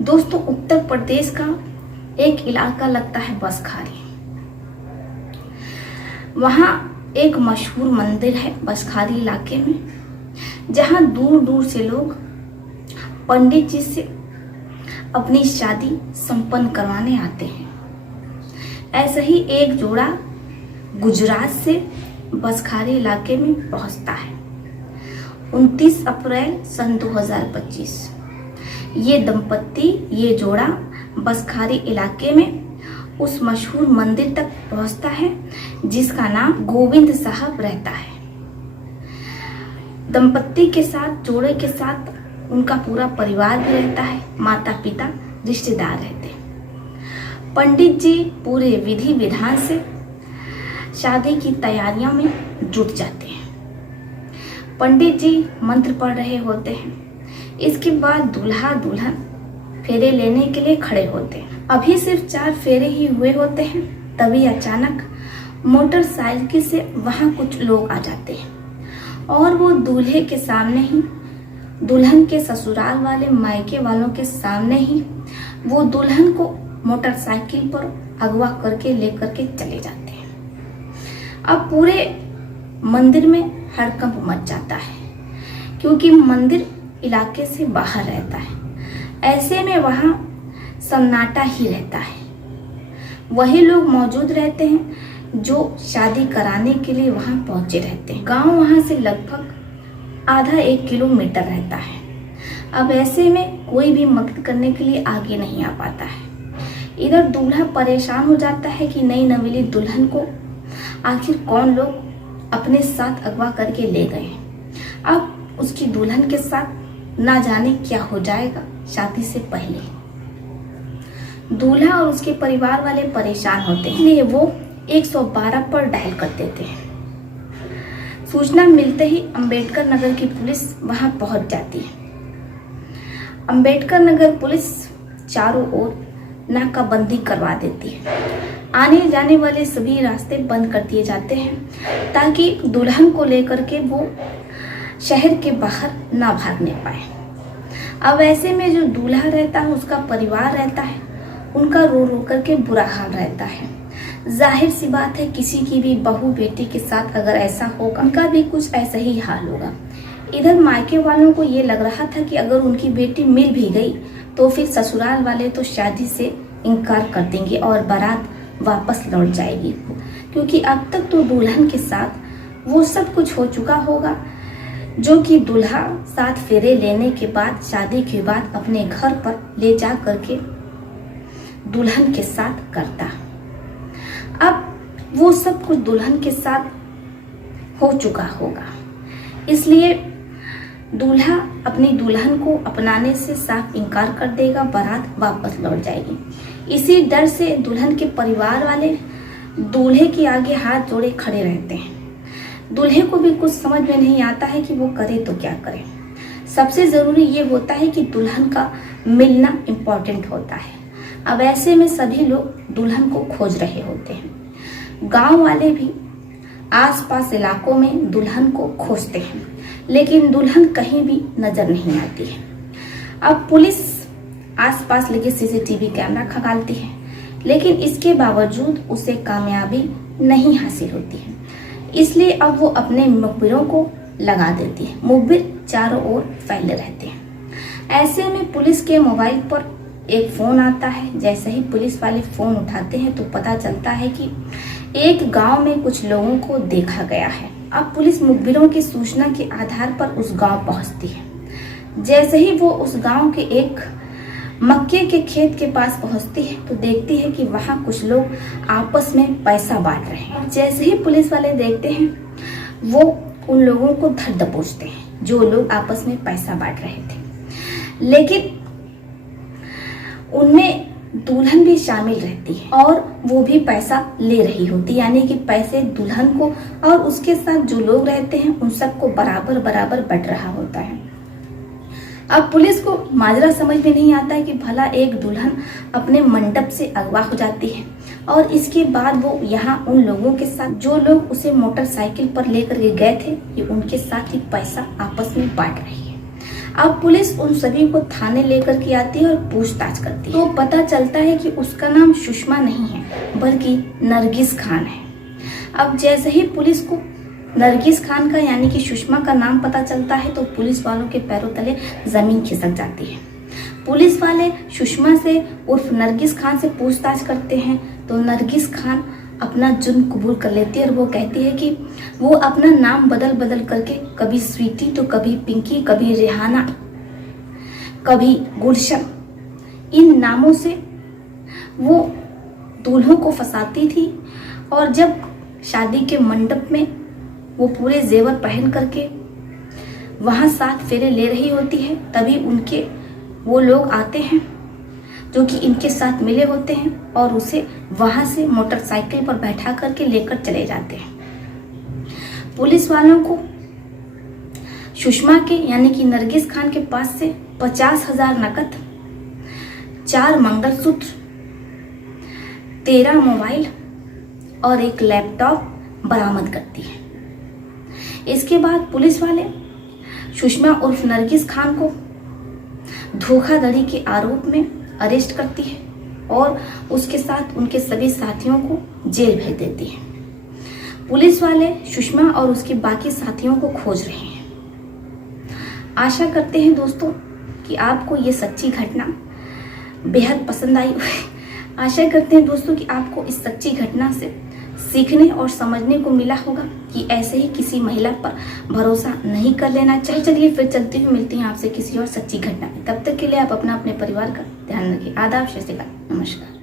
दोस्तों, उत्तर प्रदेश का एक इलाका लगता है बसखारी। वहाँ एक मशहूर मंदिर है बसखारी इलाके में, जहाँ दूर दूर से लोग पंडित जी से अपनी शादी संपन्न करवाने आते हैं। ऐसा ही एक जोड़ा गुजरात से बसखारी इलाके में पहुंचता है 29 अप्रैल सन 2025। ये जोड़ा बसखारी इलाके में उस मशहूर मंदिर तक पहुंचता है जिसका नाम गोविंद साहब रहता है। दंपत्ति के साथ, जोड़े के साथ उनका पूरा परिवार भी रहता है, माता पिता, रिश्तेदार रहते हैं। पंडित जी पूरे विधि विधान से शादी की तैयारियों में जुट जाते हैं। पंडित जी मंत्र पढ़ रहे होते हैं। इसके बाद दूल्हा दुल्हन फेरे लेने के लिए खड़े होते हैं। अभी सिर्फ 4 फेरे ही हुए होते हैं, तभी अचानक मोटरसाइकिल से वहां कुछ लोग आ जाते हैं और वो दूल्हे के सामने ही, दुल्हन के ससुराल वाले मायके वालों के सामने ही वो दुल्हन को मोटरसाइकिल पर अगवा करके लेकर के चले जाते हैं। अब पूरे मंदिर में हड़कंप मच जाता है क्योंकि मंदिर इलाके से बाहर रहता है। ऐसे में वहाँ सन्नाटा ही रहता है। वही लोग मौजूद रहते हैं जो शादी कराने के लिए वहाँ पहुंचे रहते हैं। गांव वहाँ से लगभग आधा 1 किलोमीटर रहता है। अब ऐसे में कोई भी मदद करने के लिए आगे नहीं आ पाता है। इधर दूल्हा परेशान हो जाता है कि नई नवेली दुल्हन को आखिर कौन लोग अपने साथ अगवा करके ले गए। अब उसकी दुल्हन के साथ ना जाने क्या हो जाएगा। शादी से पहले दूल्हा और उसके परिवार वाले परेशान होते हैं, इसलिए वो 112 पर डायल कर देते हैं। सूचना मिलते ही अंबेडकर नगर की पुलिस वहां पहुंच जाती है। अंबेडकर नगर पुलिस चारों ओर नाकाबंदी करवा देती है। आने जाने वाले सभी रास्ते बंद कर दिए जाते हैं ताकि दुल्हन को लेकर के वो शहर के बाहर ना भागने पाए। अब ऐसे में जो दूल्हा रहता है, उसका परिवार रहता है, उनका रो रो करके बुरा हाल रहता है। जाहिर सी बात है, किसी की भी बहू बेटी के साथ अगर ऐसा होगा, उनका भी कुछ ऐसा ही हाल होगा। इधर मायके वालों को ये लग रहा था कि अगर उनकी बेटी मिल भी गई तो फिर ससुराल वाले तो शादी से इनकार कर देंगे और बारात वापस लौट जाएगी, क्योंकि अब तक तो दुल्हन के साथ वो सब कुछ हो चुका होगा जो कि दूल्हा 7 फेरे लेने के बाद, शादी के बाद अपने घर पर ले जा करके दुल्हन के साथ करता। अब वो सब कुछ दुल्हन के साथ हो चुका होगा, इसलिए दूल्हा अपनी दुल्हन को अपनाने से साफ इनकार कर देगा, बारात वापस लौट जाएगी। इसी डर से दुल्हन के परिवार वाले दूल्हे के आगे हाथ जोड़े खड़े रहते हैं। दूल्हे को भी कुछ समझ में नहीं आता है कि वो करे तो क्या करे। सबसे जरूरी ये होता है कि दुल्हन का मिलना इम्पोर्टेंट होता है। अब ऐसे में सभी लोग दुल्हन को खोज रहे होते हैं। गांव वाले भी आसपास इलाकों में दुल्हन को खोजते हैं, लेकिन दुल्हन कहीं भी नजर नहीं आती है। अब पुलिस आसपास लगे सीसीटीवी कैमरा खंगालती है, लेकिन इसके बावजूद उसे कामयाबी नहीं हासिल होती है। इसलिए अब वो अपने मुखबिरों को लगा देती है। मुखबिर चारों ओर फैले रहते हैं। ऐसे में पुलिस के मोबाइल पर एक फोन आता है। जैसे ही पुलिस वाले फोन उठाते हैं तो पता चलता है कि एक गांव में कुछ लोगों को देखा गया है। अब पुलिस मुखबिरों की सूचना के आधार पर उस गांव पहुंचती है। जैसे ही वो उस गांव के एक मक्के के खेत के पास पहुंचती है तो देखती है कि वहां कुछ लोग आपस में पैसा बांट रहे हैं। जैसे ही पुलिस वाले देखते हैं, वो उन लोगों को धर दबोचते हैं जो लोग आपस में पैसा बांट रहे थे, लेकिन उनमें दुल्हन भी शामिल रहती है और वो भी पैसा ले रही होती, यानी कि पैसे दुल्हन को और उसके साथ जो लोग रहते हैं उन सबको बराबर बराबर बट रहा होता है। अब पुलिस को माजरा समझ में नहीं आता है कि भला एक दुल्हन अपने मंडप से अगवा हो जाती है और इसके बाद वो यहाँ उन लोगों के साथ, जो लोग उसे मोटरसाइकिल पर लेकर के गए थे, ये उनके साथ ही पैसा आपस में बांट रही है। अब पुलिस उन सभी को थाने लेकर के आती है और पूछताछ करती है। तो पता चलता है कि उसका नाम सुषमा नहीं है बल्कि नरगिस खान है। अब जैसे ही पुलिस को नरगिस खान का यानी कि सुषमा का नाम पता चलता है तो पुलिस वालों के पैरों तले जमीन खिसक जाती है। पुलिस वाले सुषमा से उर्फ नरगिस खान से पूछताछ करते हैं तो नरगिस खान अपना जुर्म कबूल कर लेती है और वो कहती है कि वो अपना नाम बदल बदल करके कभी स्वीटी तो कभी पिंकी, कभी रेहाना, कभी गुलशन, इन नामों से वो दूल्हों को फंसाती थी। और जब शादी के मंडप में वो पूरे जेवर पहन करके वहाँ 7 फेरे ले रही होती है तभी उनके वो लोग आते हैं जो कि इनके साथ मिले होते हैं और उसे वहां से मोटरसाइकिल पर बैठा करके लेकर चले जाते हैं। पुलिस वालों को सुषमा के यानी कि नरगिस खान के पास से 50,000 नकद, 4 मंगलसूत्र, 13 मोबाइल और एक लैपटॉप बरामद करती है। इसके बाद पुलिस वाले सुषमा उर्फ नरगिस खान को धोखाधड़ी के आरोप में अरेस्ट करती है और उसके साथ उनके सभी साथियों को जेल भेज देती है। पुलिस वाले सुषमा और उसके बाकी साथियों को खोज रहे हैं। आशा करते हैं दोस्तों कि आपको ये सच्ची घटना बेहद पसंद आई। आशा करते हैं दोस्तों कि आपको इस सच्ची घटना से सीखने और समझने को मिला होगा कि ऐसे ही किसी महिला पर भरोसा नहीं कर लेना चाहिए। चलिए फिर चलती हुई मिलती हैं आपसे किसी और सच्ची घटना में। तब तक के लिए आप अपने परिवार का ध्यान रखिए। आदाब, सत श्री अकाल, नमस्कार।